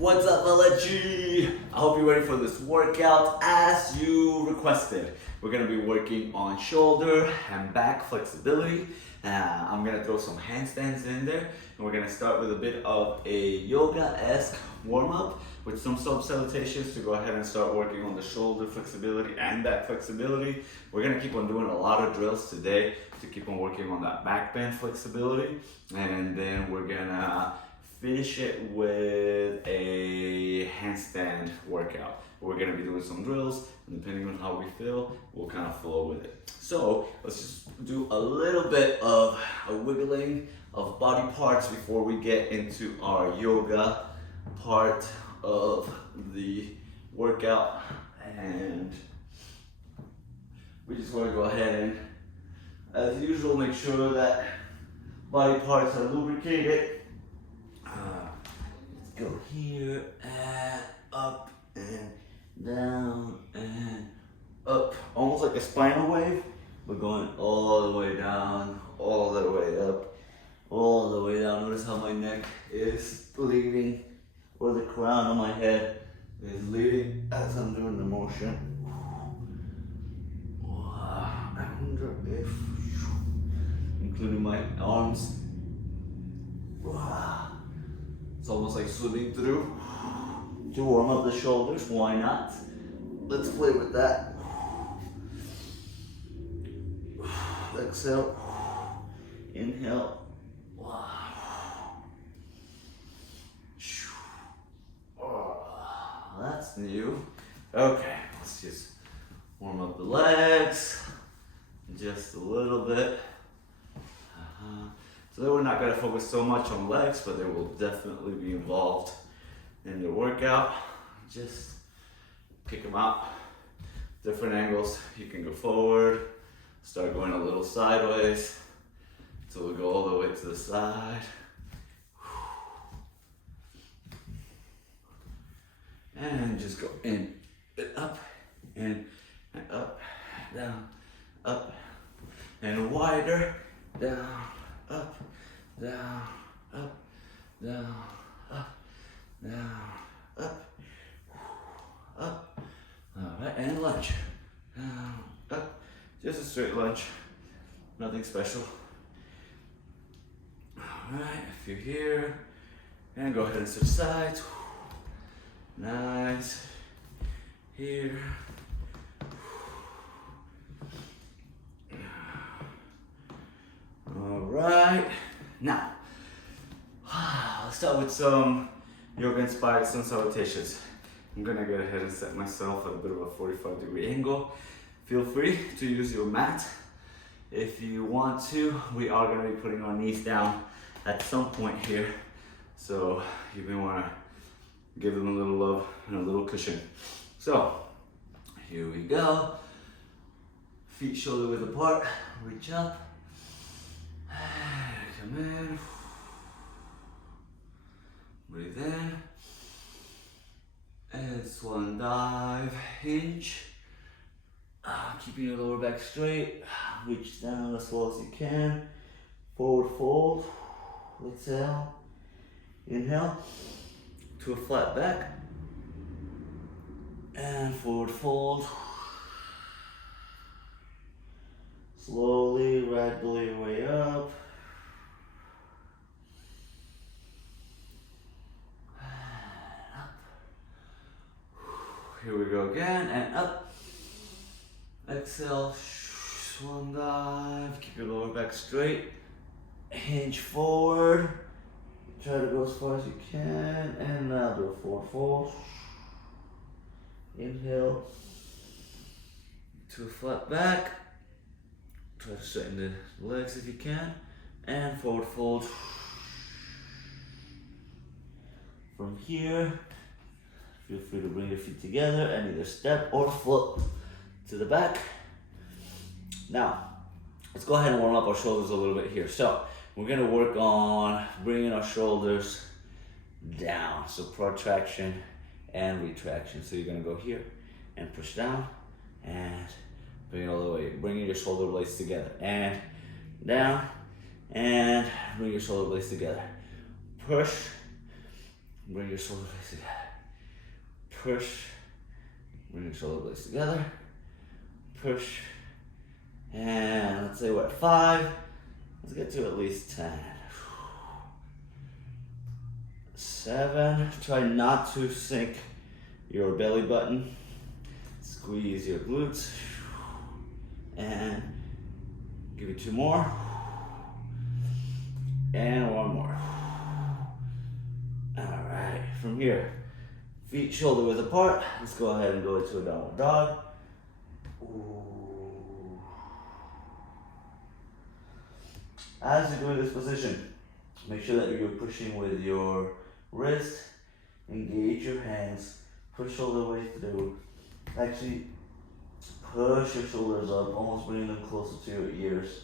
What's up, LG? I hope you're ready for this workout as you requested. We're gonna be working on shoulder and back flexibility. I'm gonna throw some handstands in there, and we're gonna start with a bit of a yoga-esque warm-up with some sub-salutations to go ahead and start working on the shoulder flexibility and back flexibility. We're gonna keep on doing a lot of drills today to keep on working on that back bend flexibility, and then we're gonna finish it with a handstand workout. We're gonna be doing some drills, and depending on how we feel, we'll kind of flow with it. So let's just do a little bit of a wiggling of body parts before we get into our yoga part of the workout. And we just want to go ahead and, as usual, make sure that body parts are lubricated. Let's go here and up and down and up, almost like a spinal wave, but going all the way down, all the way up, all the way down. Notice how my neck is leading, or the crown of my head is leading as I'm doing the motion. I wonder if, including my arms, it's almost like swimming through to warm up the shoulders. Why not? Let's play with that. Exhale, inhale. That's new. Okay, let's just warm up the legs just a little bit. So then we're not going to focus so much on legs, but they will definitely be involved in the workout. Just kick them out. Different angles. You can go forward, start going a little sideways, so we'll go all the way to the side. And just go in and up, in and up, down, up, and wider, down, up, down, up, down, up, down, up, up. All right, and lunge, down, up. Just a straight lunge, nothing special. All right, if you're here, and go ahead and switch sides. Nice. Here. All right. Now, let's start with some yoga-inspired sun salutations. I'm gonna go ahead and set myself at a bit of a 45-degree angle. Feel free to use your mat if you want to. We are gonna be putting our knees down at some point here, so you may wanna give them a little love and a little cushion. So, here we go. Feet shoulder width apart, reach up. Come in. Breathe in. And swan dive, hinge. Keeping your lower back straight. Reach down as low as you can. Forward fold. Exhale. Inhale. To a flat back. And forward fold. Slowly ragdoll your way up. And up. Here we go again, and up. Exhale, swan dive. Keep your lower back straight. Hinge forward. Try to go as far as you can, and now do a forward fold. Inhale to a flat back. Try to straighten the legs if you can, and forward fold. From here, feel free to bring your feet together and either step or float to the back. Now, let's go ahead and warm up our shoulders a little bit here. So, we're gonna work on bringing our shoulders down. So protraction and retraction. So you're gonna go here and push down and bring it all the way. Bringing your shoulder blades together and down and bring your shoulder blades together. Push, Bring your shoulder blades together. Push. Bring your shoulder blades together. Push. And let's say we're at 5. Let's get to at least 10. 7. Try not to sink your belly button. Squeeze your glutes. And give it 2 more. And 1 more. Alright, from here, feet shoulder width apart. Let's go ahead and go into a downward dog. Ooh. As you go in this position, make sure that you're pushing with your wrist. Engage your hands. Push all the way through. Actually, push your shoulders up, almost bringing them closer to your ears.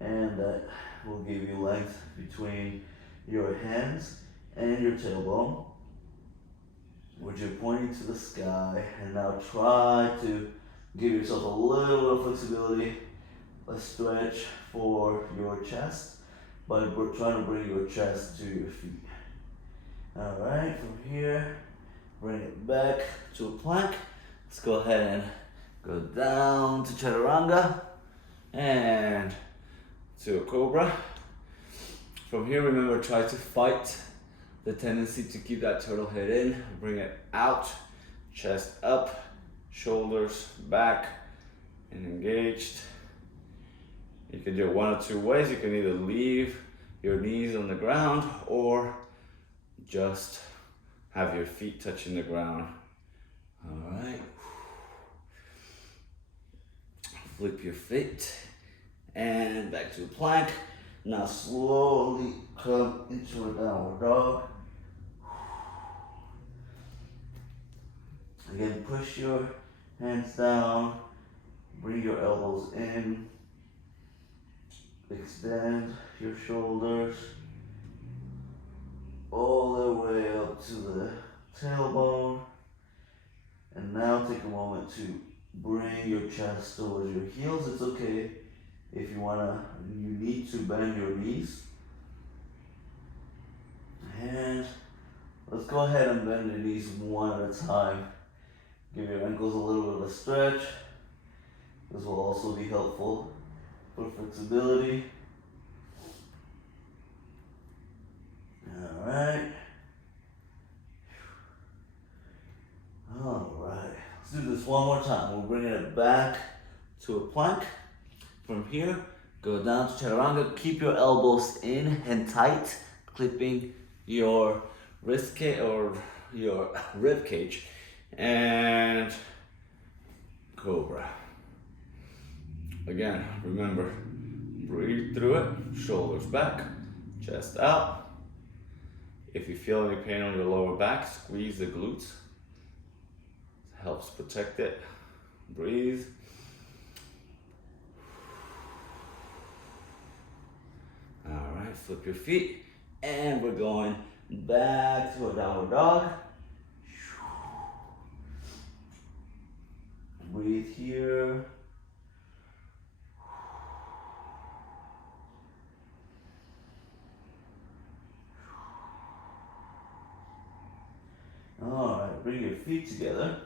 And that will give you length between your hands and your tailbone, which you're pointing to the sky. And now try to give yourself a little bit of flexibility, a stretch for your chest, but we're trying to bring your chest to your feet. Alright, from here, bring it back to a plank. Let's go ahead and go down to chaturanga and to a cobra. From here, remember, try to fight the tendency to keep that turtle head in. Bring it out, chest up, shoulders back and engaged. You can do it 1 or 2 ways. You can either leave your knees on the ground or just have your feet touching the ground. All right. Flip your feet and back to a plank. Now slowly come into a downward dog. Again, push your hands down, bring your elbows in, extend your shoulders all the way up to the tailbone. And now take a moment to bring your chest towards your heels. It's okay if you need to bend your knees. And let's go ahead and bend your knees 1 at a time. Give your ankles a little bit of a stretch. This will also be helpful for flexibility. Alright. Alright. Let's do this 1 more time. We're bringing it back to a plank. From here, go down to chaturanga. Keep your elbows in and tight, clipping your wrist cage or your rib cage. And cobra. Again, remember, breathe through it, shoulders back, chest out. If you feel any pain on your lower back, squeeze the glutes. It helps protect it. Breathe. All right, flip your feet, and we're going back to a downward dog. Breathe here. All right, bring your feet together.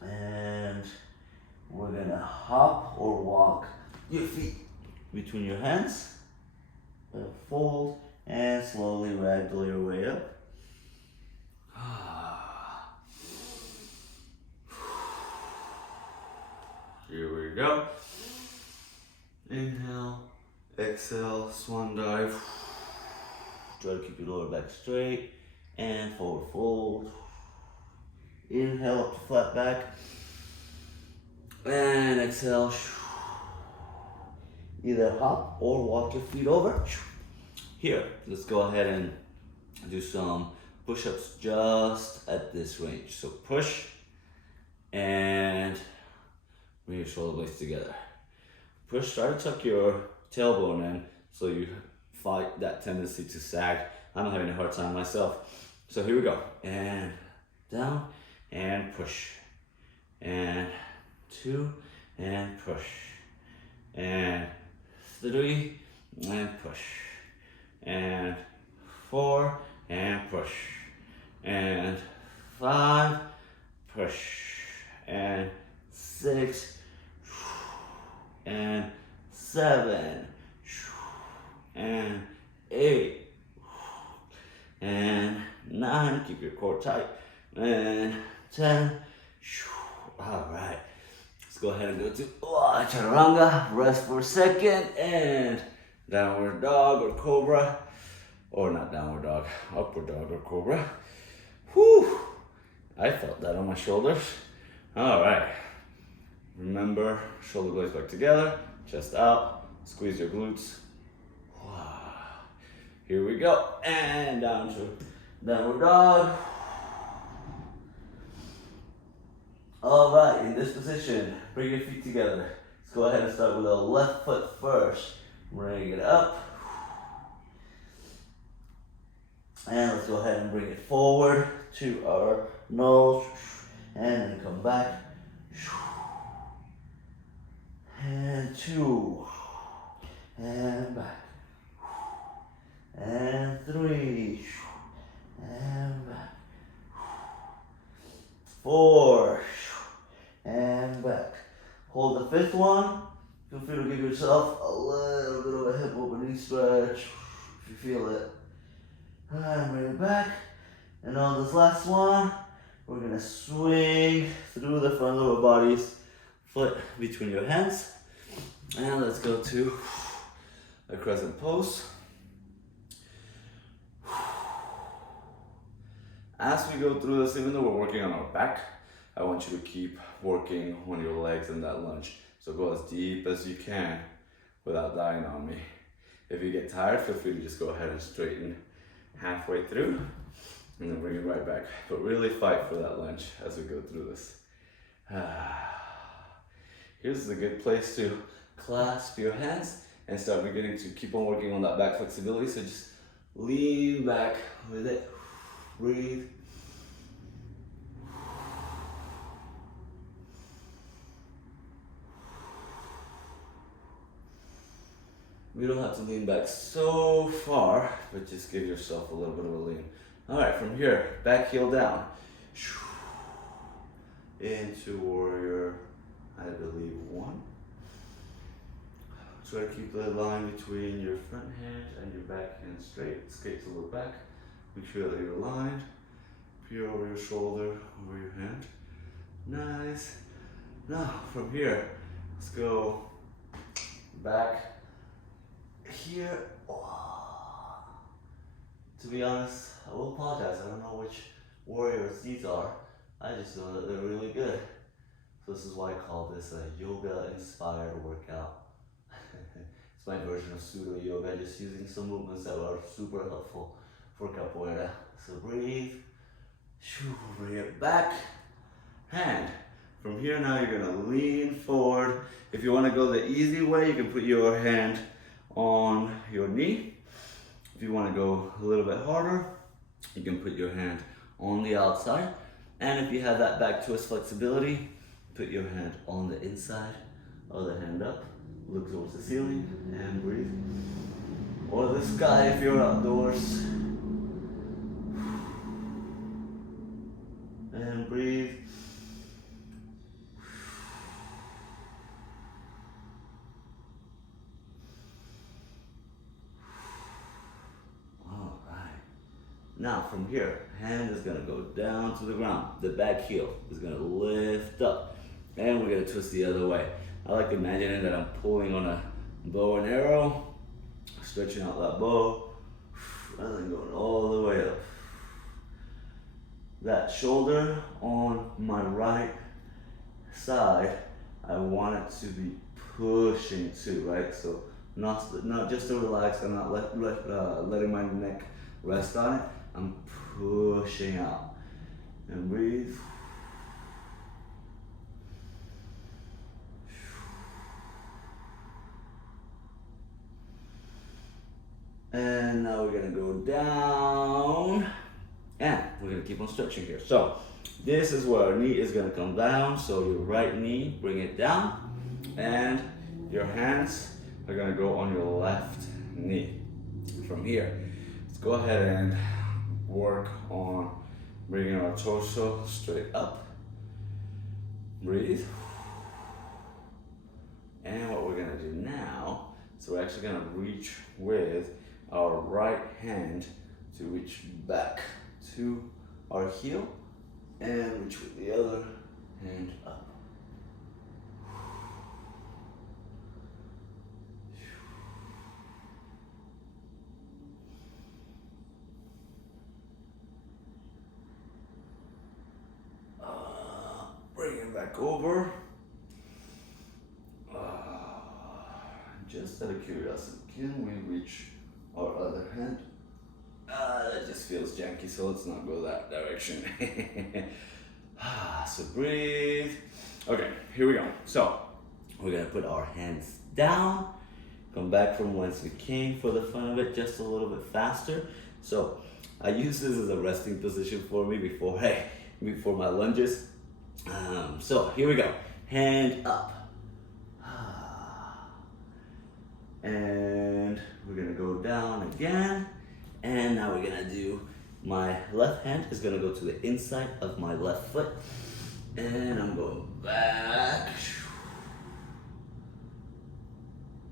And we're gonna hop or walk your feet between your hands. Fold and slowly ragdoll your way up. Here we go. Inhale, exhale, swan dive. Try to keep your lower back straight and forward fold. Inhale up to flat back. And exhale. Either hop or walk your feet over. Here, let's go ahead and do some push-ups just at this range. So push and bring your shoulder blades together. Push, try to tuck your tailbone in so you fight that tendency to sag. I'm having a hard time myself. So here we go. And down and push. And 2 and push. And 3 and push. And 4 and push, and 5, push, and 6, and 7, and 8, and 9, keep your core tight, and 10, all right. Let's go ahead and go to chaturanga, rest for a second, and downward dog or cobra, or not downward dog, upward dog or cobra. Whew, I felt that on my shoulders. All right, remember, shoulder blades back together, chest out, squeeze your glutes. Here we go, and down to downward dog. All right, in this position, bring your feet together. Let's go ahead and start with the left foot first. Bring it up. And let's go ahead and bring it forward to our nose. And then come back. And 2. And back. And 3. And back. 4. And back. Hold the 5th one. Feel free to give yourself a little bit of a hip opening stretch if you feel it. And bring it back. And on this last one, we're gonna swing through the front of our bodies, foot between your hands. And let's go to a crescent pose. As we go through this, even though we're working on our back, I want you to keep working on your legs in that lunge. So go as deep as you can without dying on me. If you get tired, feel free to just go ahead and straighten halfway through and then bring it right back. But really fight for that lunge as we go through this. Here's a good place to clasp your hands and start beginning to keep on working on that back flexibility. So just lean back with it. Breathe. We don't have to lean back so far, but just give yourself a little bit of a lean. All right, from here, back heel down. Into warrior, I believe 1. Try to keep the line between your front hand and your back hand straight. Skate to look back. Make sure that you're aligned. Peer over your shoulder, over your hand. Nice. Now, from here, let's go back here. To be honest, I will apologize. I don't know which warriors these are. I just know that they're really good. So this is why I call this a yoga-inspired workout. It's my version of pseudo yoga, just using some movements that are super helpful for capoeira. So breathe, bring it back, hand. From here now you're gonna lean forward. If you wanna go the easy way, you can put your hand on your knee. If you wanna go a little bit harder, you can put your hand on the outside. And if you have that back twist flexibility, put your hand on the inside, other hand up, look towards the ceiling and breathe. Or the sky if you're outdoors. And breathe. All right. Now from here, hand is gonna go down to the ground. The back heel is gonna lift up. And we're gonna twist the other way. I like imagining that I'm pulling on a bow and arrow, stretching out that bow, and then going all the way up. That shoulder on my right side, I want it to be pushing too, right? So not just to relax, I'm not letting my neck rest on it. I'm pushing out. And breathe. And now we're gonna go down, and we're gonna keep on stretching here. So this is where our knee is gonna come down. So your right knee, bring it down, and your hands are gonna go on your left knee. From here, let's go ahead and work on bringing our torso straight up. Breathe. And what we're gonna do now, so we're actually gonna reach with our right hand to reach back to our heel and reach with the other hand up. Bring it back over. Just out of curiosity, can we reach our other hand? That just feels janky, so let's not go that direction. So breathe. Okay, here we go. So we're gonna put our hands down, come back from whence we came for the fun of it, just a little bit faster. So I use this as a resting position for me before my lunges. So here we go. Hand up. And we're gonna go down again. And now we're gonna do, my left hand is gonna go to the inside of my left foot. And I'm going back.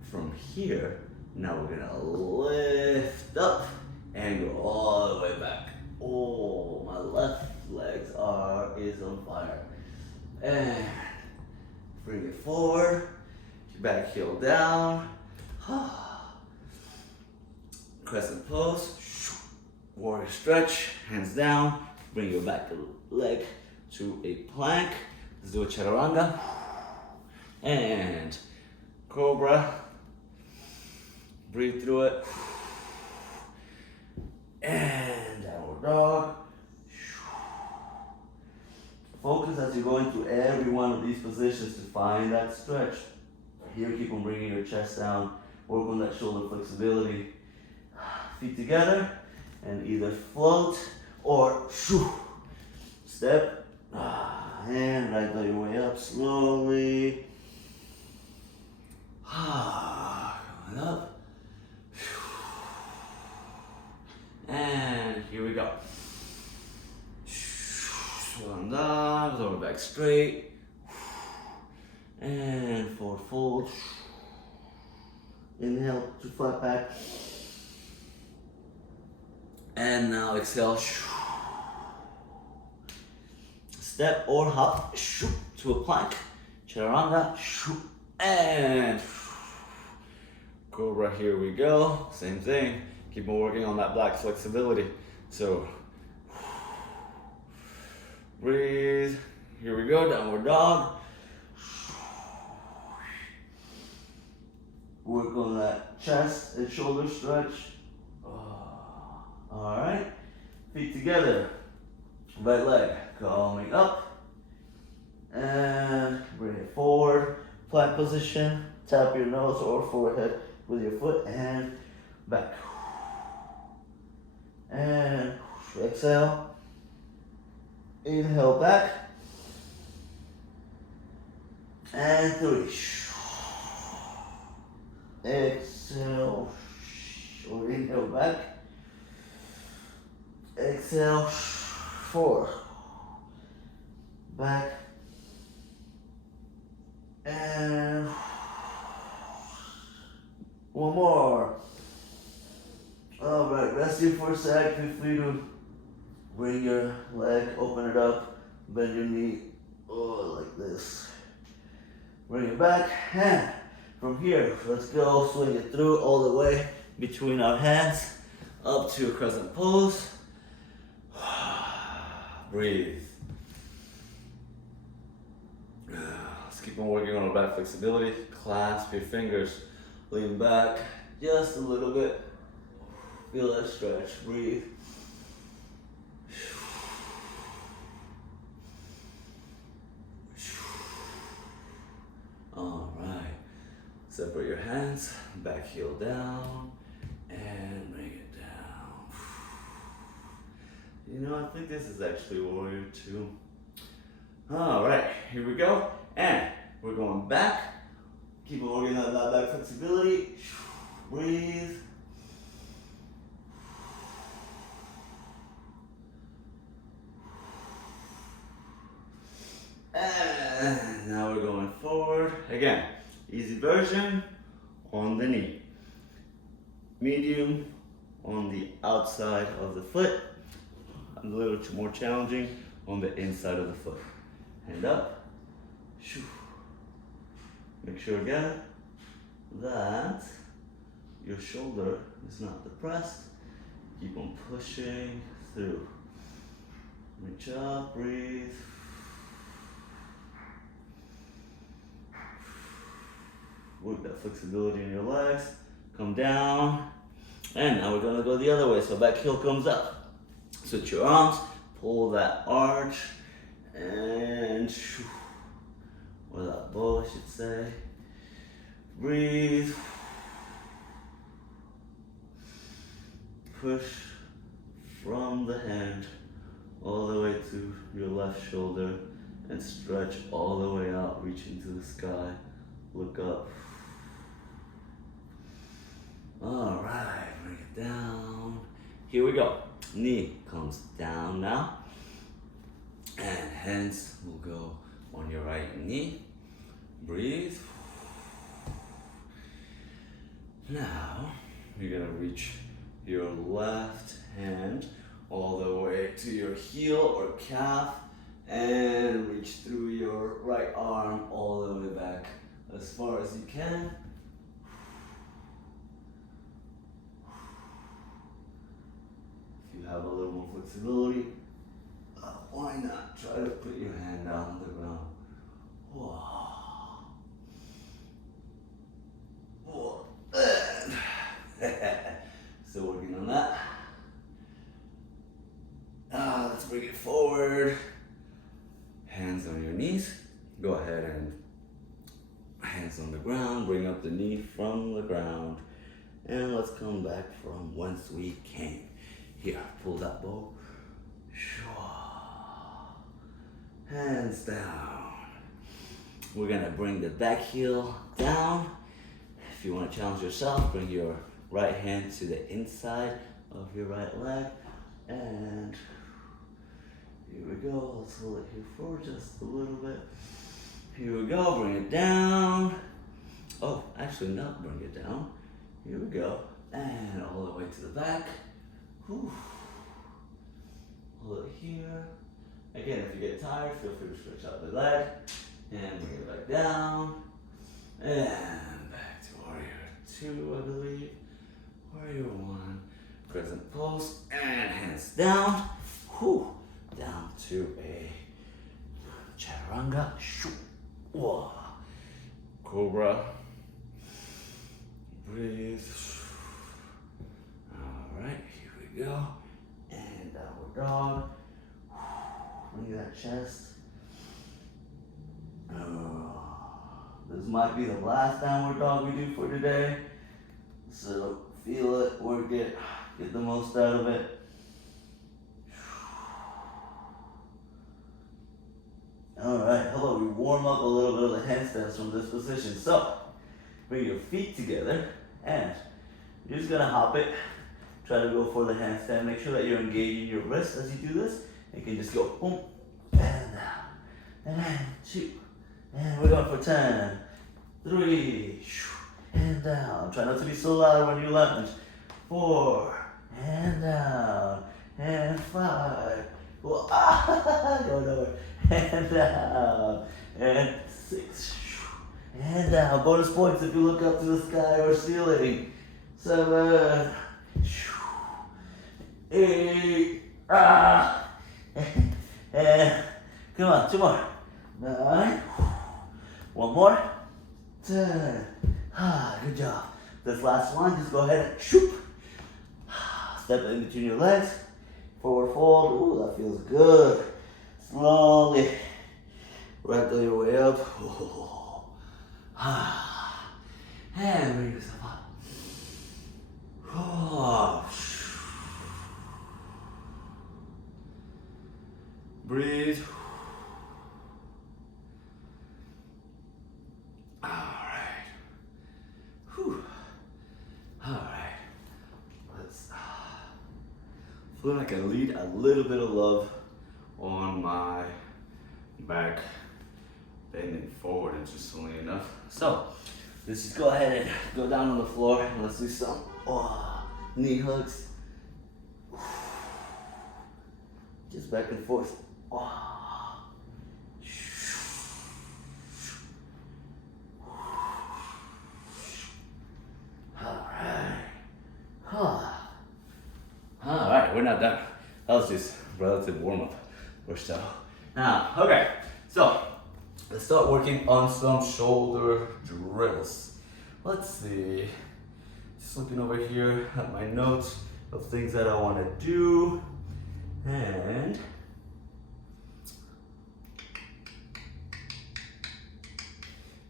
From here, now we're gonna lift up and go all the way back. Oh, my left legs is on fire. And bring it forward, back heel down. Crescent pose, warrior stretch, hands down, bring your back leg to a plank. Let's do a chaturanga. And cobra, breathe through it. And downward dog. Focus as you go into every one of these positions to find that stretch. Here, keep on bringing your chest down. Work on that shoulder flexibility. Feet together and either float or step and right your way up slowly. Going up. And here we go. Swan dive, lower back straight. And forward fold. Inhale to flat back. And now exhale. Step or hop to a plank. Chaturanga. And cobra, here we go. Same thing. Keep on working on that back flexibility. So breathe. Here we go. Downward dog. Work on that chest and shoulder stretch. All right, feet together, right leg coming up, and bring it forward, plank position, tap your nose or forehead with your foot, and back. And exhale, inhale back, and 3. Exhale, or inhale back. Exhale, 4. Back. And 1 more. All right, rest here for a sec. Feel free to bring your leg, open it up, bend your knee, like this. Bring it back, and from here, let's go, swing it through all the way between our hands, up to a crescent pose. Breathe. Let's keep on working on our back flexibility. Clasp your fingers, lean back just a little bit. Feel that stretch, breathe. All right, separate your hands, back heel down, and bring it down. You know, I think this is actually warrior 2. All right, here we go. And we're going back. Keep on working on that back flexibility. Breathe. Again, easy version on the knee. Medium on the outside of the foot. A little more challenging on the inside of the foot. Hand up. Make sure again that your shoulder is not depressed. Keep on pushing through. Reach up, breathe. Work that flexibility in your legs. Come down. And now we're gonna go the other way. So back heel comes up. Switch your arms, pull that arch, and or that bow, I should say. Breathe. Push from the hand all the way to your left shoulder and stretch all the way out, reaching to the sky. Look up. All right, bring it down. Here we go. Knee comes down now. And hands will go on your right knee. Breathe. Now, you're gonna reach your left hand all the way to your heel or calf and reach through your right arm all the way back as far as you can. If you have a little more flexibility, why not try to put your hand down on the ground. Whoa. Whoa. Still working on that. Let's bring it forward. Hands on your knees. Go ahead and hands on the ground. Bring up the knee from the ground. And let's come back from whence we came. Here, pull that bow. Hands down. We're gonna bring the back heel down. If you want to challenge yourself, bring your right hand to the inside of your right leg. And here we go. Let's hold it here for just a little bit. Here we go. Bring it down. Oh, actually not bring it down. Here we go. And all the way to the back. Whew. Hold it here. Again, if you get tired, feel free to stretch out the leg. And bring it back down. And back to warrior 2, I believe. Warrior 1. Crescent pose. And hands down. Whew. Down to a chaturanga. Whoa. Cobra. Breathe. Alright, here we go. And downward dog. Bring that chest. This might be the last downward dog we do for today. So feel it, work it, get the most out of it. Alright, how about we warm up a little bit of the handstands from this position. So, bring your feet together and you're just gonna hop it. Try to go for the handstand. Make sure that you're engaging your wrist as you do this. You can just go boom, and down, and 2, and we're going for 10, 3, and down. Try not to be so loud when you lunge. 4, and down, and 5, go nowhere, and down, and 6, and down. Bonus points if you look up to the sky or ceiling. 7, 8, and come on, 2 more. 9, 1 more. 10. Good job. This last one, just go ahead and shoot. Step in between your legs. Forward fold. Ooh, that feels good. Slowly wriggle your way up. And bring yourself up. Breathe. All right. Whew. All right. Let's feel like I lead a little bit of love on my back and then forward, interestingly enough. So let's just go ahead and go down on the floor and let's do some knee hugs. Just back and forth. Alright, we're not done. That was just relative warm-up. We're still. Now, okay, so let's start working on some shoulder drills. Let's see. Just looking over here at my notes of things that I want to do. And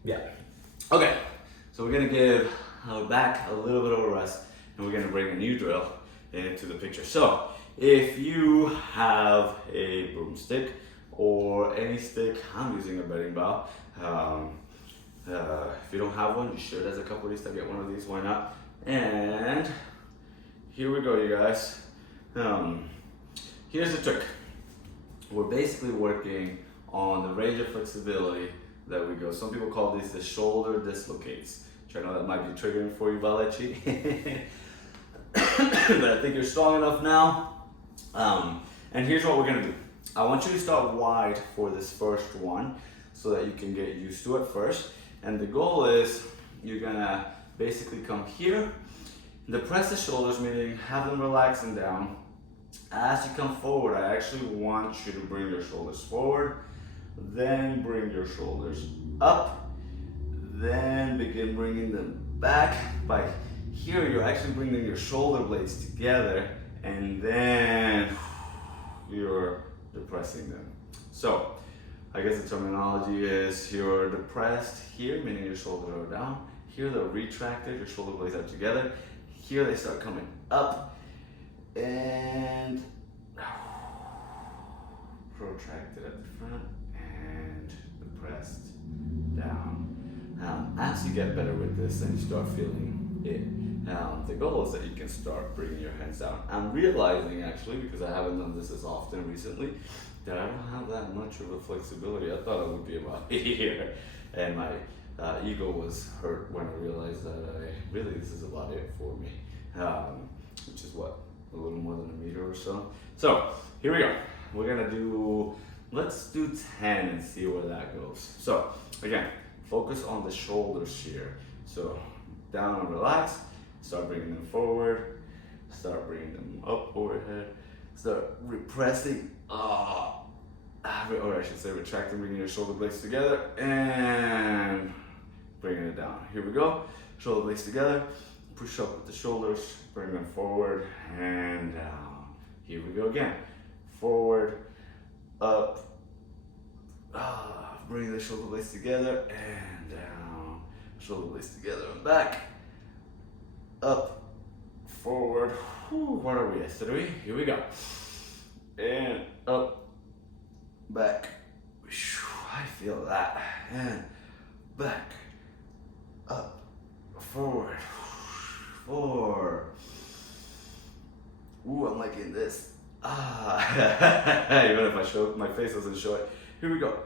yeah. Okay, so we're gonna give our back a little bit of a rest, and we're gonna bring a new drill into the picture. So if you have a broomstick or any stick, I'm using a bedding bow. If you don't have one, you should. There's a couple of these to get one of these, why not? And here we go, you guys. Here's the trick. We're basically working on the range of flexibility that we go. Some people call these the shoulder dislocates, which I know that might be triggering for you, Valechi. But I think you're strong enough now. And here's what we're gonna do. I want you to start wide for this first one so that you can get used to it first. And the goal is you're gonna basically come here, depress the shoulders, meaning have them relaxing down. As you come forward, I actually want you to bring your shoulders forward, then bring your shoulders up, then begin bringing them back. By here, you're actually bringing your shoulder blades together, and then you're depressing them. So, I guess the terminology is you're depressed here, meaning your shoulders are down. Here they're retracted, your shoulder blades are together. Here they start coming up and protracted at the front and depressed down. As you get better with this and you start feeling it, the goal is that you can start bringing your hands down. I'm realizing actually, because I haven't done this as often recently, that I don't have that much of a flexibility. I thought it would be about here, and my ego was hurt when I realized that this is about it for me, which is what, a little more than a meter or so. So here we go. We're gonna do, let's do 10 and see where that goes. So again, focus on the shoulders here. So down and relax, start bringing them forward, start bringing them up overhead, start repressing, or I should say retracting, bringing your shoulder blades together and bringing it down. Here we go, shoulder blades together, push up with the shoulders, bring them forward and down. Here we go again, forward, up, bring the shoulder blades together and down, shoulder blades together and back, up, forward. What are we at? 3? Here we go. And up, back. I feel that. And back, up, forward. 4. Ooh, I'm liking this. Even if my face doesn't show it. Here we go.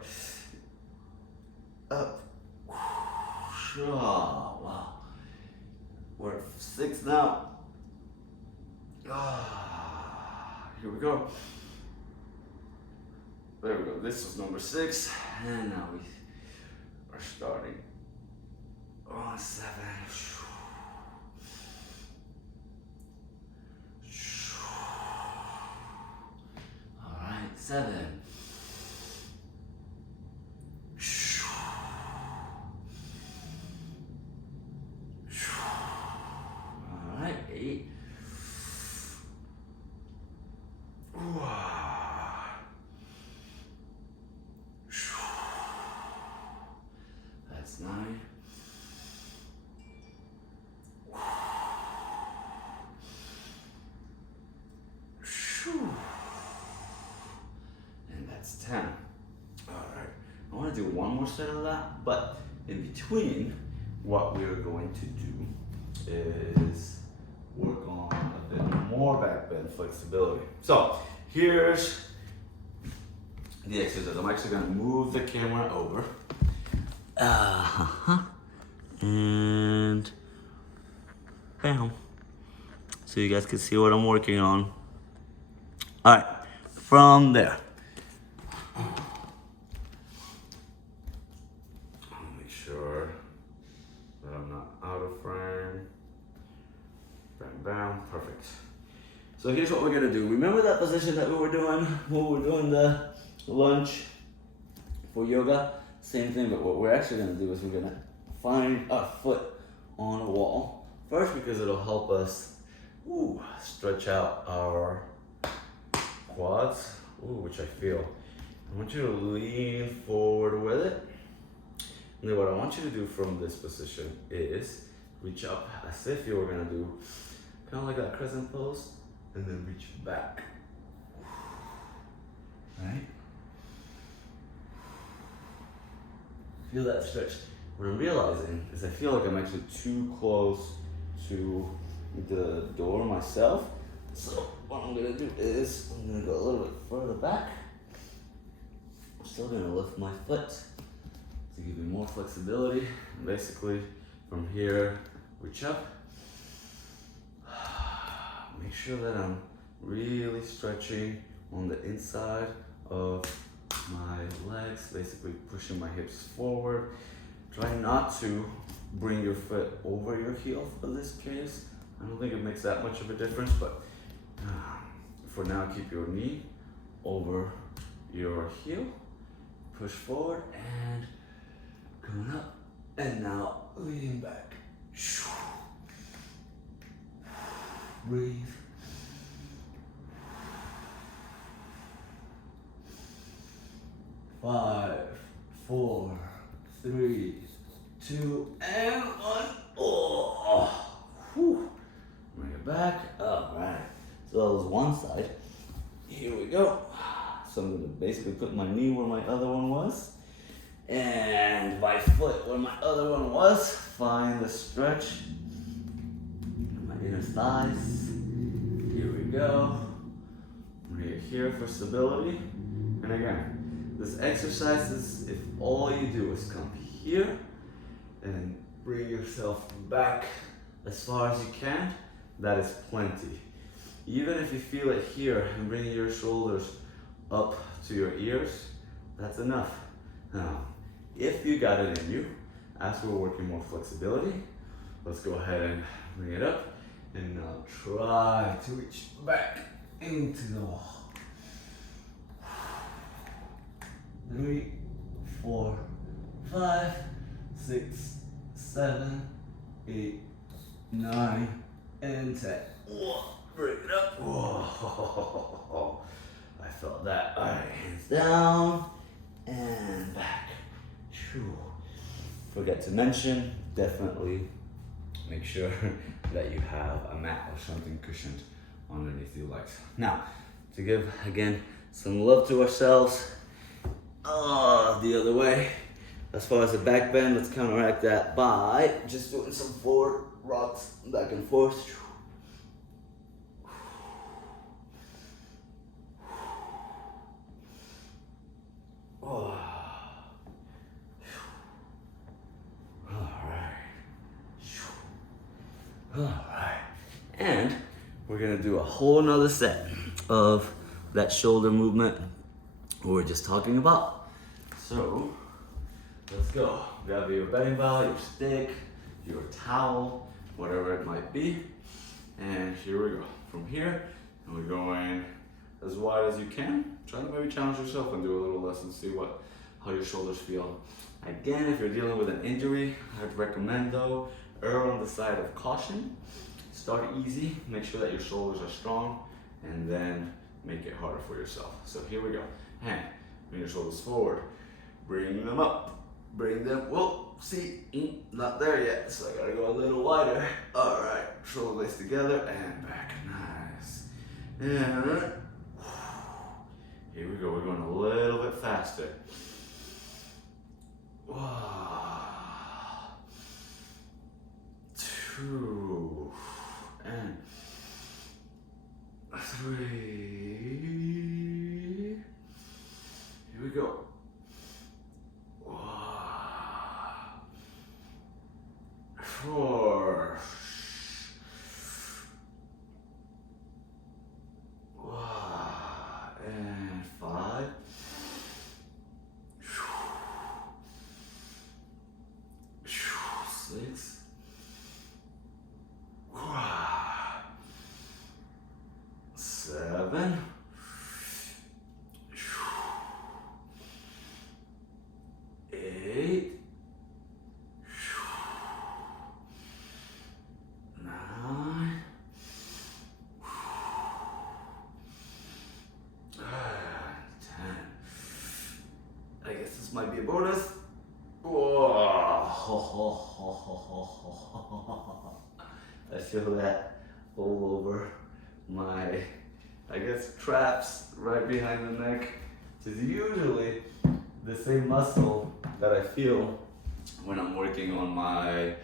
Up. Wow. We're at 6 now. Here we go. There we go. This was number 6. And now we are starting on 7. All right, 7. All right, 8. That's 9. And that's 10. All right, I want to do one more set of that, but in between, what we're going to do is work on a bit more back bend flexibility. So here's the exercise. I'm actually going to move the camera over And bam. So you guys can see what I'm working on. All right, from there. Make sure that I'm not out of frame. Bam, bam, perfect. So here's what we're gonna do. Remember that position that we were doing when we were doing the lunge for yoga? Same thing, but what we're actually gonna do is we're gonna find our foot on a wall. First, because it'll help us stretch out our quads, which I feel. I want you to lean forward with it. And then what I want you to do from this position is reach up as if you were gonna do kind of like that crescent pose, and then reach back. Right? Feel that stretch. What I'm realizing is I feel like I'm actually too close to the door myself. So what I'm gonna do is I'm gonna go a little bit further back. I'm still gonna lift my foot to give me more flexibility. And basically from here, reach up. Make sure that I'm really stretching on the inside of my legs, basically pushing my hips forward. Try not to bring your foot over your heel for this case. I don't think it makes that much of a difference, but for now, keep your knee over your heel. Push forward and coming up. And now leaning back. Breathe. Five, four, three, two, and one. Oh, whew. Bring it back. All right. So that was one side. Here we go. So I'm gonna basically put my knee where my other one was, and my foot where my other one was. Find the stretch in my inner thighs. Here we go. Bring it here for stability. And again, this exercise is if all you do is come here and bring yourself back as far as you can, that is plenty. Even if you feel it here and bringing your shoulders up to your ears, that's enough. Now, if you got it in you, as we're working more flexibility, let's go ahead and bring it up and now try to reach back into the wall. 3, 4, 5, 6, 7, 8, 9, and 10. Whoa, bring it up. Whoa. I felt that. All right, hands down and back. Whew. Forget to mention, definitely make sure that you have a mat or something cushioned underneath your legs. Now, to give, again, some love to ourselves, the other way. As far as the back bend, let's counteract that by just doing some forward rocks back and forth. Oh. All right. And we're gonna do a whole nother set of that shoulder movement we were just talking about. So let's go. Grab your bedding ball, your stick, your towel, whatever it might be. And here we go. From here, and we're going as wide as you can. Try to maybe challenge yourself and do a little less and see how your shoulders feel. Again, if you're dealing with an injury, I'd recommend though, err on the side of caution. Start easy, make sure that your shoulders are strong, and then make it harder for yourself. So here we go. Hand, bring your shoulders forward, bring them up, bring them, whoa, see, not there yet, so I gotta go a little wider. All right, shoulder blades together and back, nice. And here we go, we're going a little bit faster. 2 and 3. Here we go. 7, 8, 9, 10. I guess this might be a bonus. I feel that all over my, I guess, traps right behind the neck, which is usually the same muscle that I feel when I'm working on my,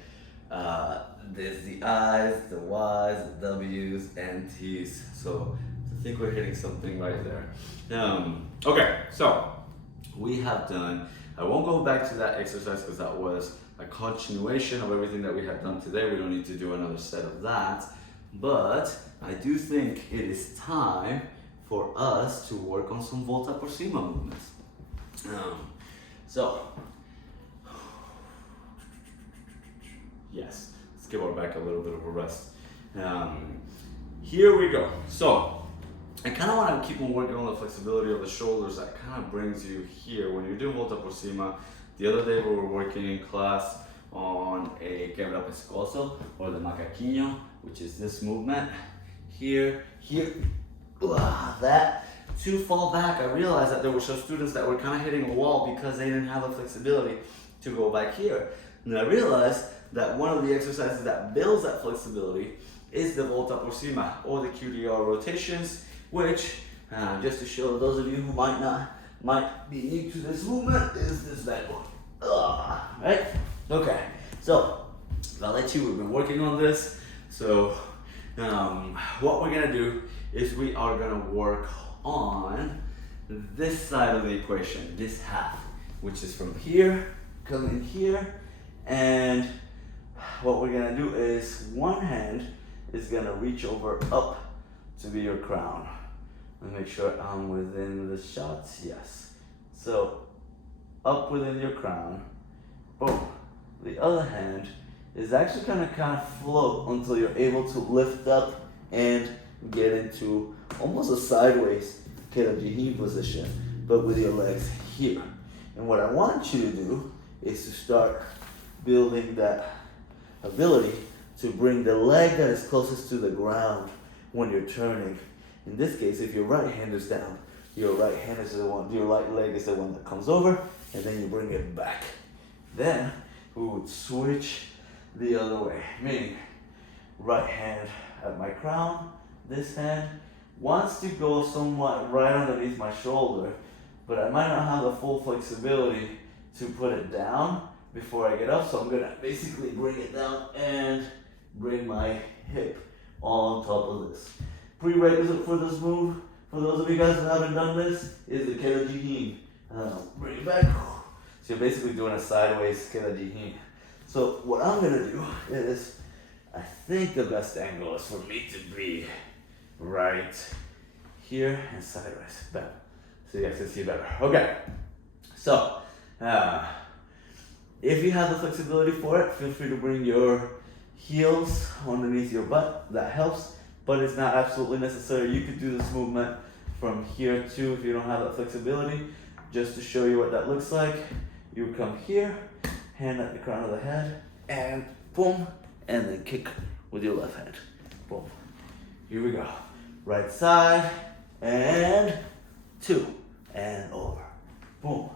there's the I's, the Y's, the W's, and T's. So I think we're hitting something right there. Okay, so we have done, I won't go back to that exercise because that was a continuation of everything that we have done today. We don't need to do another set of that. But I do think it is time for us to work on some volta por cima movements. So, yes, let's give our back a little bit of a rest. Here we go. So, I kind of want to keep on working on the flexibility of the shoulders. That kind of brings you here. When you're doing volta por cima, the other day we were working in class on a quebra pescoço or the macaquinho, which is this movement. Here, that. To fall back, I realized that there were some students that were kind of hitting a wall because they didn't have the flexibility to go back here. And I realized that one of the exercises that builds that flexibility is the volta por cima or the QDR rotations, which, just to show those of you who might be new to this movement, is this bad one. Right? Okay. So, I'll let you, we've been working on this. So, what we're gonna do is we are gonna work on this side of the equation, this half, which is from here, coming here, and what we're gonna do is one hand is gonna reach over up to be your crown. Let me make sure I'm within the shots, yes. So, up within your crown, boom. The other hand is actually gonna kind of float until you're able to lift up and get into almost a sideways Kerajihi position, but with your legs here. And what I want you to do is to start building that ability to bring the leg that is closest to the ground when you're turning. In this case, if your right hand is down, your right hand is the one, your right leg is the one that comes over, and then you bring it back. Then we would switch the other way, meaning right hand at my crown, this hand wants to go somewhat right underneath my shoulder, but I might not have the full flexibility to put it down before I get up, so I'm gonna basically bring it down and bring my hip on top of this. Prerequisite for this move, for those of you guys who haven't done this, is the Kerajihin. Bring it back. So you're basically doing a sideways Kerajihin. So what I'm gonna do is, I think the best angle is for me to be right here and sideways. Better. So you guys can see better. Okay. So, if you have the flexibility for it, feel free to bring your heels underneath your butt. That helps, but it's not absolutely necessary. You could do this movement from here too if you don't have that flexibility. Just to show you what that looks like, you come here, hand at the crown of the head, and boom, and then kick with your left hand. Boom. Here we go. Right side, and 2, and over. Boom.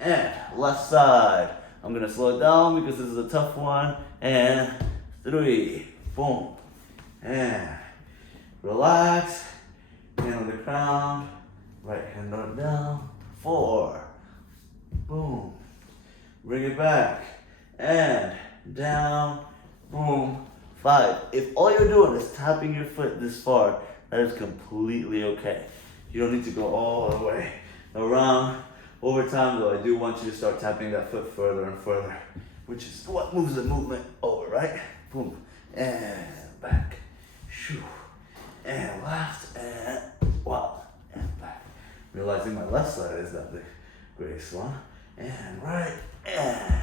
And left side. I'm gonna slow it down because this is a tough one. And 3, boom. And relax, hand on the crown, right hand on down. 4, boom. Bring it back, and down, boom. 5. If all you're doing is tapping your foot this far, that is completely okay. You don't need to go all the way around. Over time though, I do want you to start tapping that foot further and further, which is what moves the movement over, right? Boom, and back, shoo, and left, and wow, and back. Realizing my left side is not the greatest one. And right, and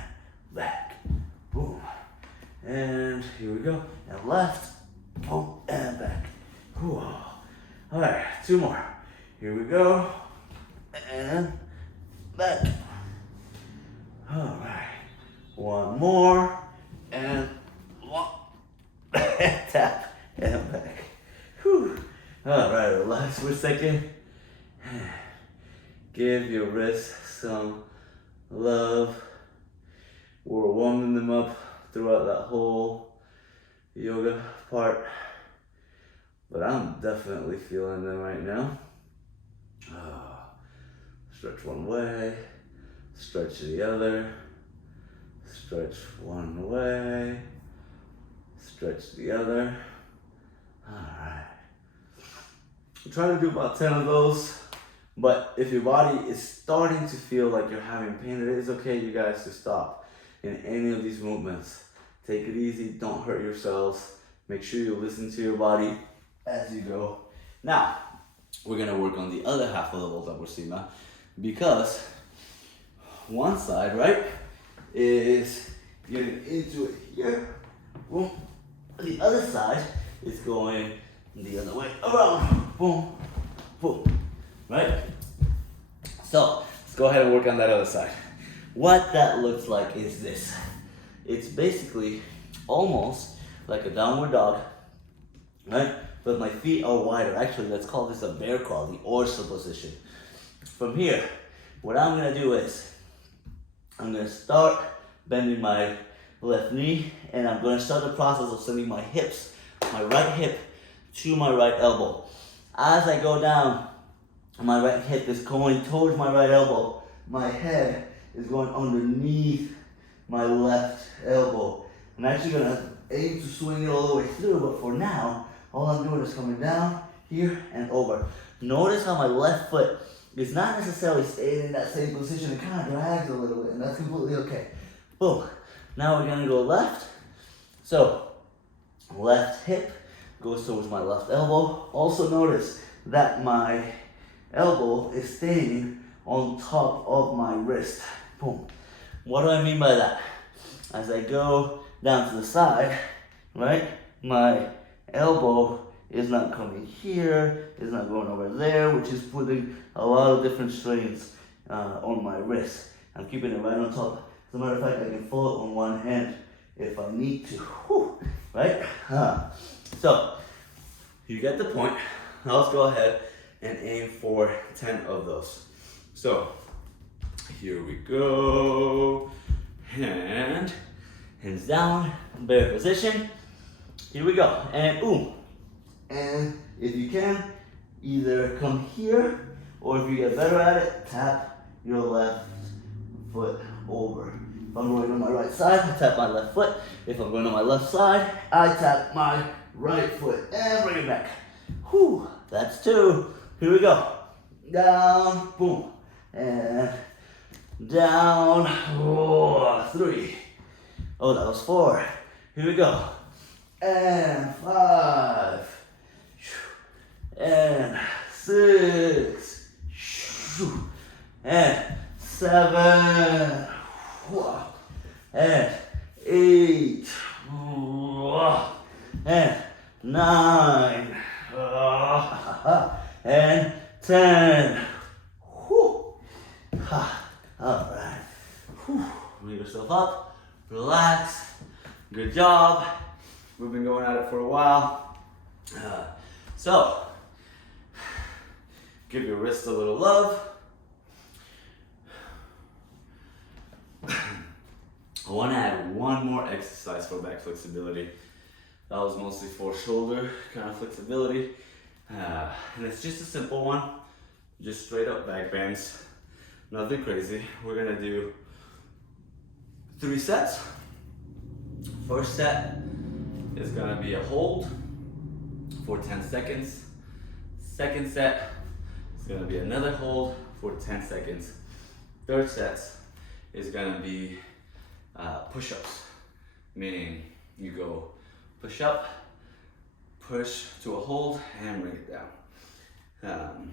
back, boom. And here we go, and left, boom, and back. Whew. All right, two more. Here we go. And back. All right, one more. And one. Tap and back. Whew. All right, relax for a second. Give your wrists some love. We're warming them up throughout that whole yoga part, but I'm definitely feeling them right now. Stretch one way, stretch the other, stretch one way, stretch the other. All right. Try to do about 10 of those, but if your body is starting to feel like you're having pain, it is okay, you guys, to stop in any of these movements. Take it easy, don't hurt yourselves. Make sure you listen to your body as you go. Now, we're gonna work on the other half of the volta por cima, because one side, right, is getting into it here. Boom. The other side is going the other way around. Boom, boom, right? So, let's go ahead and work on that other side. What that looks like is this. It's basically almost like a downward dog, right? But my feet are wider. Actually, let's call this a bear crawl, the Orsa position. From here, what I'm gonna do is, I'm gonna start bending my left knee, and I'm gonna start the process of sending my hips, my right hip to my right elbow. As I go down, my right hip is going towards my right elbow. My head is going underneath my left elbow. I'm actually gonna aim to swing it all the way through, but for now, all I'm doing is coming down, here, and over. Notice how my left foot is not necessarily staying in that same position. It kind of drags a little bit, and that's completely okay. Boom. Now we're gonna go left. So, left hip goes towards my left elbow. Also notice that my elbow is staying on top of my wrist. Boom. What do I mean by that? As I go down to the side, right, my elbow is not coming here, it's not going over there, which is putting a lot of different strains on my wrist. I'm keeping it right on top. As a matter of fact, I can float on one hand if I need to. Whew, right? So, you get the point. Now let's go ahead and aim for 10 of those. So, here we go. Hands down, bear position. Here we go. And boom. And if you can, either come here, or if you get better at it, tap your left foot over. If I'm going on my right side, I tap my left foot. If I'm going on my left side, I tap my right foot and bring it back. Whew, that's 2. Here we go. Down, boom, and down, 3. Oh, that was 4. Here we go. And 5. And 6. And 7. And 8. And 9. And 10. All right. Bring yourself up. Relax. Good job. We've been going at it for a while. So, give your wrist a little love. I want to add one more exercise for back flexibility. That was mostly for shoulder kind of flexibility. And it's just a simple one. Just straight up back bends. Nothing crazy. We're gonna do 3 sets. First set is gonna be a hold for 10 seconds. Second set is gonna be another hold for 10 seconds. Third set is gonna be push-ups, meaning you go push up, push to a hold, and bring it down.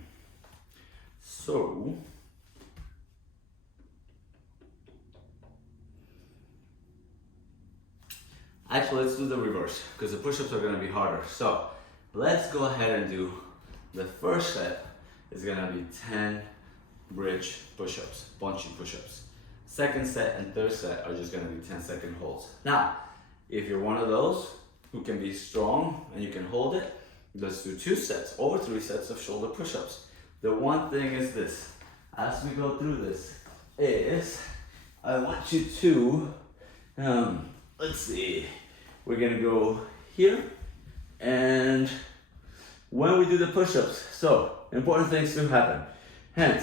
So, actually let's do the reverse, because the push-ups are going to be harder. So, let's go ahead and do The first set is gonna be 10 bridge push-ups, bunching push-ups. Second set and third set are just gonna be 10-second holds. Now, if you're one of those who can be strong and you can hold it, let's do 2 sets or 3 sets of shoulder push-ups. The one thing is this, as we go through this, is I want you to, let's see, we're gonna go here, and when we do the push-ups, so important things to happen. Hands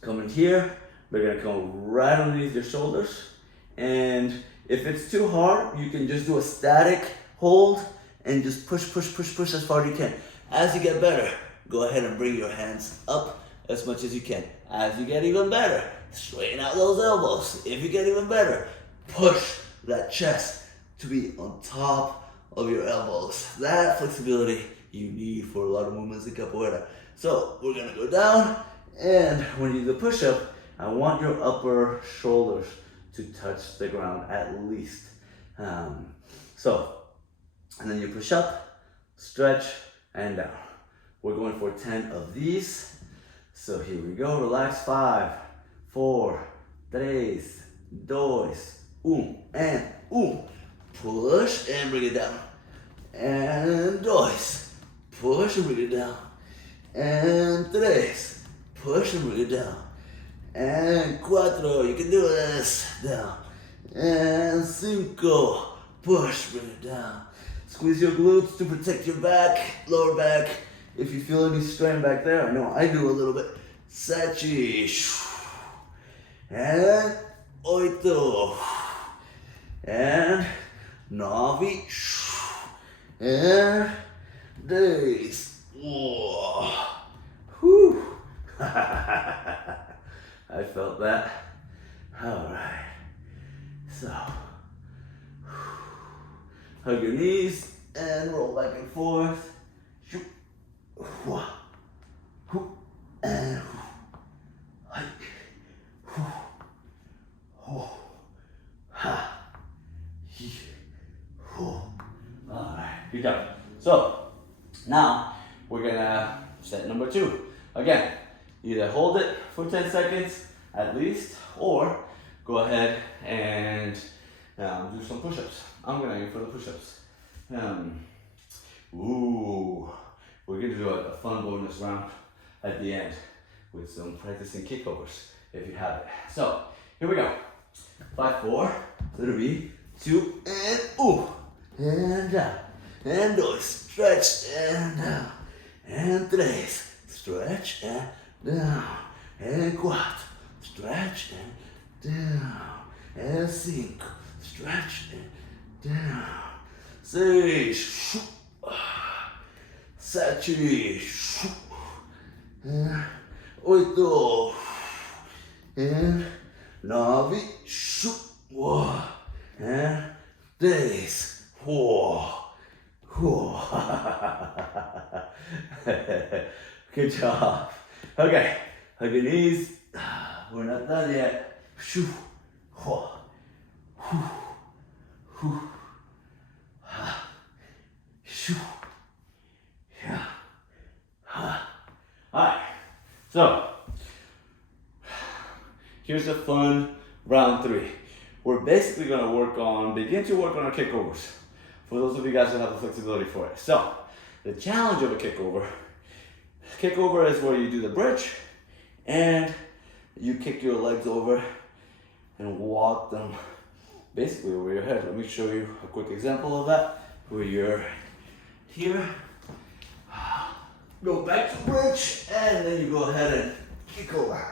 come in here, they're gonna come right underneath your shoulders, and if it's too hard, you can just do a static hold and just push, push, push, push as far as you can. As you get better, go ahead and bring your hands up as much as you can. As you get even better, straighten out those elbows. If you get even better, push that chest to be on top of your elbows. That flexibility you need for a lot of movements in capoeira. So we're gonna go down, and when you do the push-up, I want your upper shoulders to touch the ground at least. And then you push up, stretch, and down. We're going for 10 of these. So here we go, relax, 5, 4, 3, 2, 1, and 1. Push and bring it down. And 2, push and bring it down. And 3, push and bring it down. And 4, you can do this, down. And 5, push, bring it down. Squeeze your glutes to protect your back, lower back. If you feel any strain back there, I know I do a little bit. 7, and 8, and 9, and 10. Whew. I felt that. All right. So, hug your knees and roll back and forth. And all right, good job. So now we're gonna set number 2. Again, either hold it for 10 seconds at least, or go ahead and do some push-ups. I'm gonna aim for the push-ups. We're gonna do a fun bonus round at the end with some practicing kickovers if you have it. So here we go. 5, 4, 3, 2, and and down, and 2, stretch and down, and 3, stretch and down, and 4, stretch and down, and 5, stretch and down, 6, 7, and 8, and 9, and 10. Good job. Okay, hug your knees. We're not done yet. Alright, so here's a fun round 3. We're basically going to begin to work on our kickovers for those of you guys who have the flexibility for it. So the challenge of a kickover is where you do the bridge and you kick your legs over and walk them basically over your head. Let me show you a quick example of that, where you're here, go back to bridge, and then you go ahead and kick over.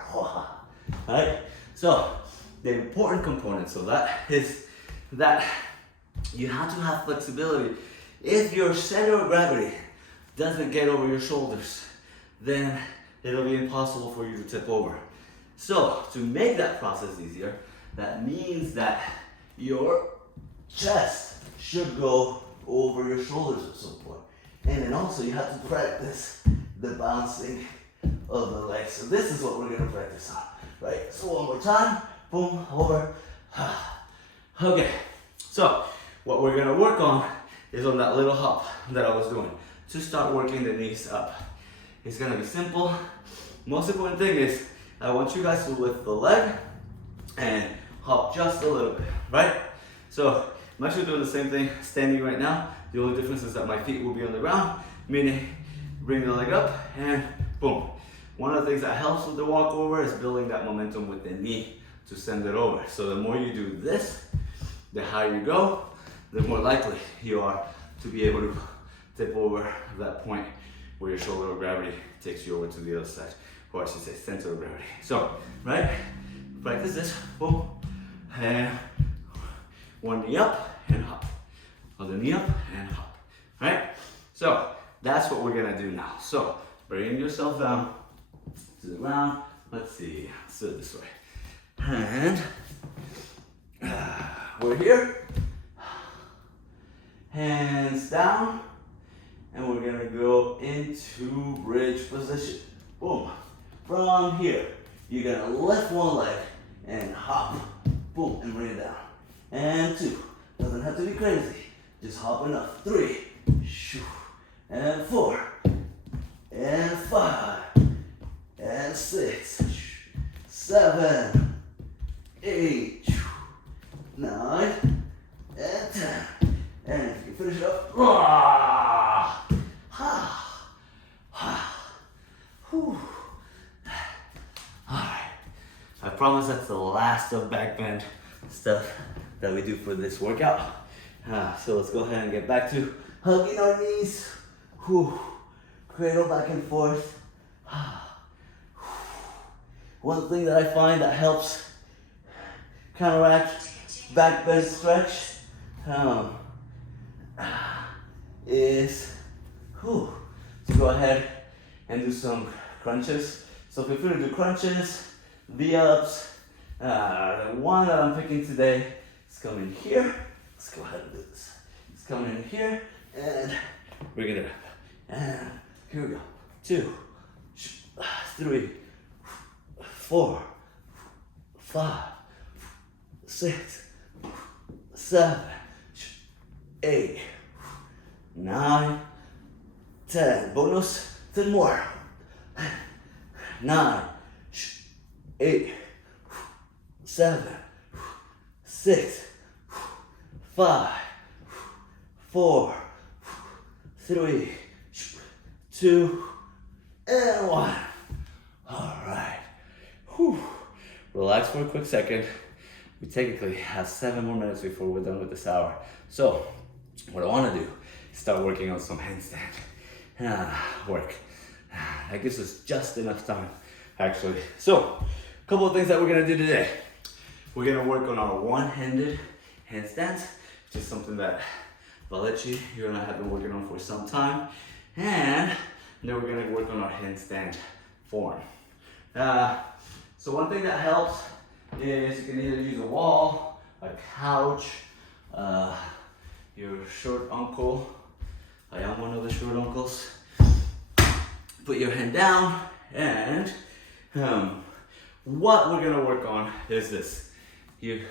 Alright, so the important components of that is that you have to have flexibility. If your center of gravity doesn't get over your shoulders, then it'll be impossible for you to tip over. So to make that process easier, that means that your chest should go over your shoulders at some point. And then also you have to practice the bouncing of the legs. So this is what we're gonna practice on, right? So one more time, boom, over. Okay, so what we're gonna work on is on that little hop that I was doing to start working the knees up. It's gonna be simple. Most important thing is I want you guys to lift the leg and hop just a little bit, right? So I'm actually doing the same thing standing right now. The only difference is that my feet will be on the ground, meaning bring the leg up and boom. One of the things that helps with the walkover is building that momentum with the knee to send it over. So the more you do this, the higher you go, the more likely you are to be able to tip over that point where your shoulder of gravity takes you over to the other side, or I should say center of gravity. So, right, practice this, boom, and one knee up and hop, other knee up and hop, right? So that's what we're gonna do now. So bring yourself down to the ground. Let's see, let's do it this way. And we're here, hands down, and we're gonna go into bridge position. Boom. From here, you're gonna lift one leg and hop, boom, and bring it down. And 2, doesn't have to be crazy, just hop enough. 3, shoo, and 4, and 5, and 6, 7, 8, 9, and 10. And if you can finish it up, Alright, I promise that's the last of backbend stuff that we do for this workout. So let's go ahead and get back to hugging our knees. Cradle back and forth. One thing that I find that helps counteract backbend stretch is to go ahead and do some crunches. So feel free to do crunches, V-ups. The one that I'm picking today is coming here. Let's go ahead and do this. It's coming in here and bring it up. And here we go. 2, 3, 4, 5, 6, 7, 8, 9, 10. Bonus, 10 more. 9, 8, 7, 6, 5, 4, 3, 2, and 1. All right. Relax for a quick second. We technically have 7 more minutes before we're done with this hour. So what I want to do is start working on some handstand work. That gives us just enough time, actually. So a couple of things that we're going to do today. We're going to work on our one-handed handstands, which is something that Valechi, you and I have been working on for some time. And then we're going to work on our handstand form. So one thing that helps is you can either use a wall, a couch, your short uncle. I am one of the short uncles. Put your hand down, and what we're gonna work on is this. You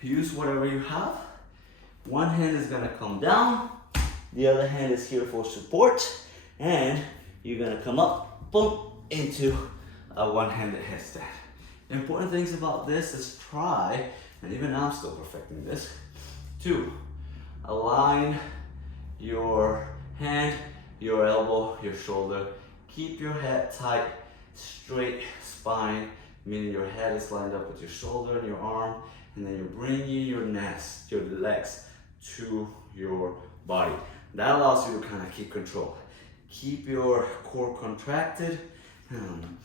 use whatever you have. One hand is gonna come down, the other hand is here for support, and you're gonna come up, boom, into a one-handed headstand. The important things about this is try, and even I'm still perfecting this, to align your hand, your elbow, your shoulder. Keep your head tight, straight spine, meaning your head is lined up with your shoulder and your arm, and then you're bringing your legs to your body. That allows you to kind of keep control. Keep your core contracted and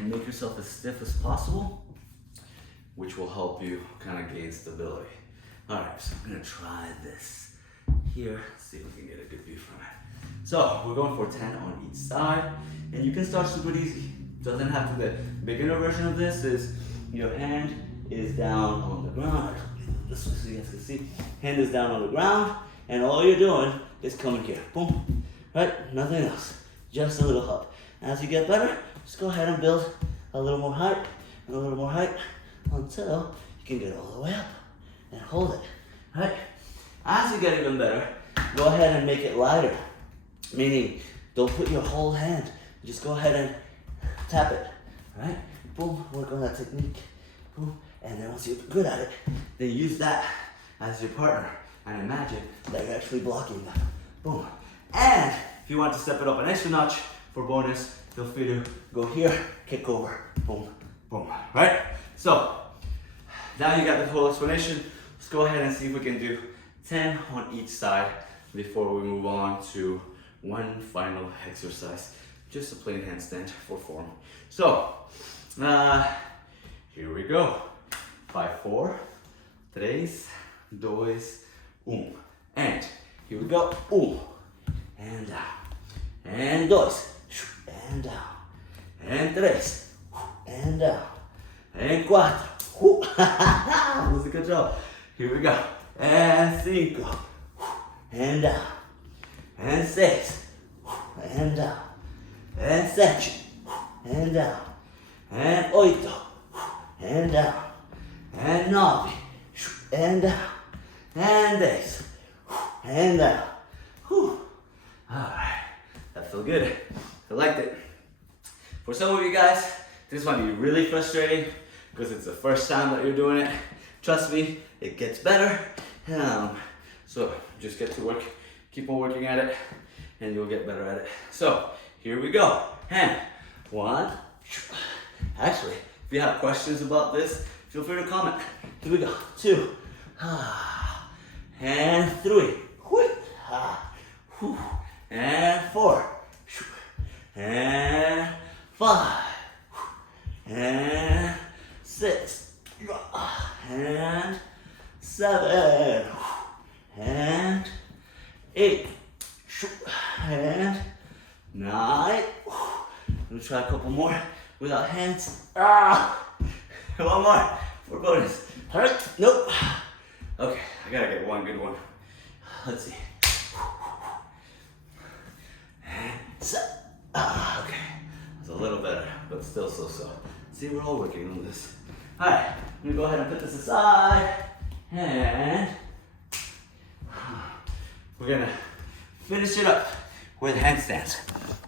make yourself as stiff as possible, which will help you kind of gain stability. All right, so I'm gonna try this here, see if we can get a good view from it. So we're going for 10 on each side, and you can start super easy. Doesn't have to. The beginner version of this is your hand is down on the ground. This way so you guys can see. Hand is down on the ground, and all you're doing is coming here. Boom. Right? Nothing else. Just a little hop. As you get better, just go ahead and build a little more height and a little more height until you can get all the way up and hold it. Right? As you get even better, go ahead and make it lighter. Meaning Don't put your whole hand. Just go ahead and tap it. All right? Boom, work on that technique. Boom. And then once you're good at it, then use that as your partner. And imagine that you're actually blocking them. Boom. And if you want to step it up an extra notch for bonus, feel free to go here, kick over, boom, boom, right? So, now you got the whole explanation. Let's go ahead and see if we can do 10 on each side before we move on to one final exercise. Just a plain handstand for form. So, here we go. 5, 4, 3, 2, 1. And here we go. And down. And 2. And down. And 3. And down. And 4. That was a good job. Here we go. And 5. And down. And 6. And down. And 7. And down. And 8. And down. And 9. And down. And 10. And down. Whew. Alright. That felt good. I liked it. For some of you guys, this might be really frustrating because it's the first time that you're doing it. Trust me, it gets better. So just get to work. Keep on working at it and you'll get better at it. So here we go. And 1. Actually, if you have questions about this, feel free to comment. Here we go. 2. And 3. And 4. And 5. And 6. And 7. And 8. And 9. Let me try a couple more without hands. One more for bonus. Hurt? Nope. Okay, I gotta get one good one. Let's see. Okay, it's a little better, but still so. See, we're all working on this. All right, I'm gonna go ahead and put this aside, and we're gonna finish it up with handstands.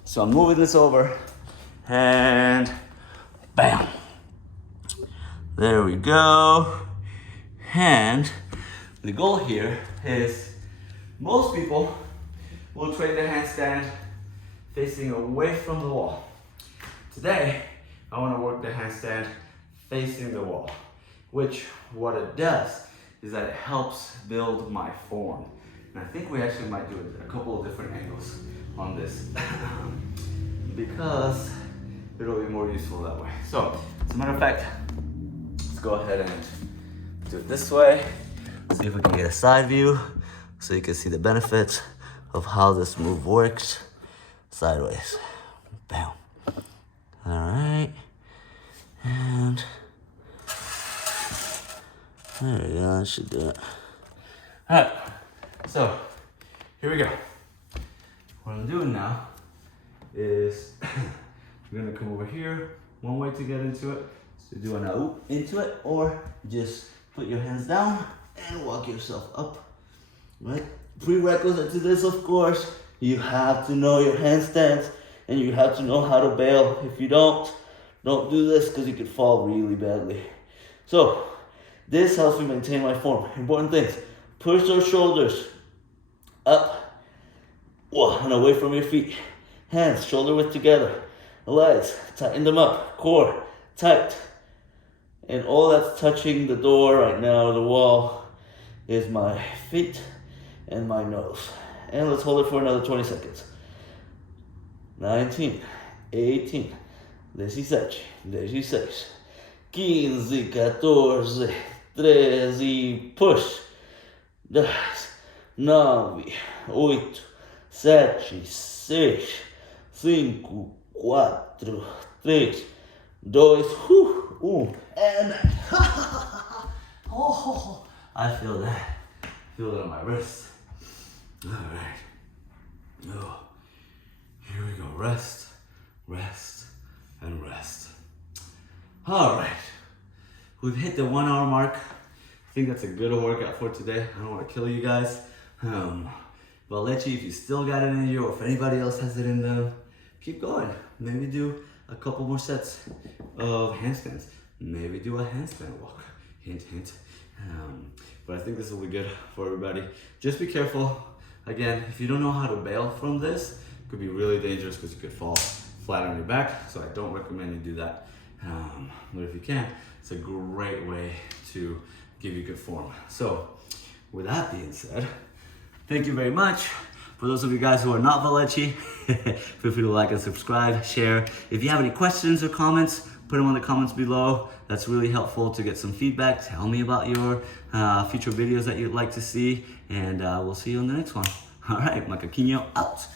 So I'm moving this over, and bam. There we go. And the goal here is most people will train the handstand facing away from the wall. Today, I want to work the handstand facing the wall, which what it does is that it helps build my form. And I think we actually might do a couple of different angles on this because it'll be more useful that way. So, as a matter of fact, let's go ahead and do it this way. See if we can get a side view so you can see the benefits of how this move works. Sideways. Bam. Alright. And there we go. That should do it. Alright. So here we go. What I'm doing now is we're gonna come over here. One way to get into it is to do an out into it, or just put your hands down and walk yourself up. Right? Prerequisite to this, of course, you have to know your handstands and you have to know how to bail. If you don't do this because you could fall really badly. So this helps me maintain my form. Important things: push those shoulders up and away from your feet. Hands shoulder width together. Legs, tighten them up. Core tight. And all that's touching the door right now, the wall, is my feet and my nose. And let's hold it for another 20 seconds. 19, 18, 17, 16, 15, 14, 13, push. 10, 9, 8, 7, 6, 5, 4, 3, 2, 1, and oh, I feel that. Feel it on my wrist. All right. Oh, here we go. Rest, rest, and rest. All right. We've hit the 1 hour mark. I think that's a good workout for today. I don't want to kill you guys. Valechi, if you still got it in you, or if anybody else has it in them, keep going. Maybe do a couple more sets of handstands. Maybe do a handstand walk. Hint, hint. But I think this will be good for everybody. Just be careful. Again, if you don't know how to bail from this, it could be really dangerous because you could fall flat on your back. So I don't recommend you do that. But if you can, it's a great way to give you good form. So with that being said, thank you very much. For those of you guys who are not Valechi, feel free to like and subscribe, share. If you have any questions or comments, put them in the comments below. That's really helpful to get some feedback. Tell me about your future videos that you'd like to see, and we'll see you on the next one. All right, Macaquinho out.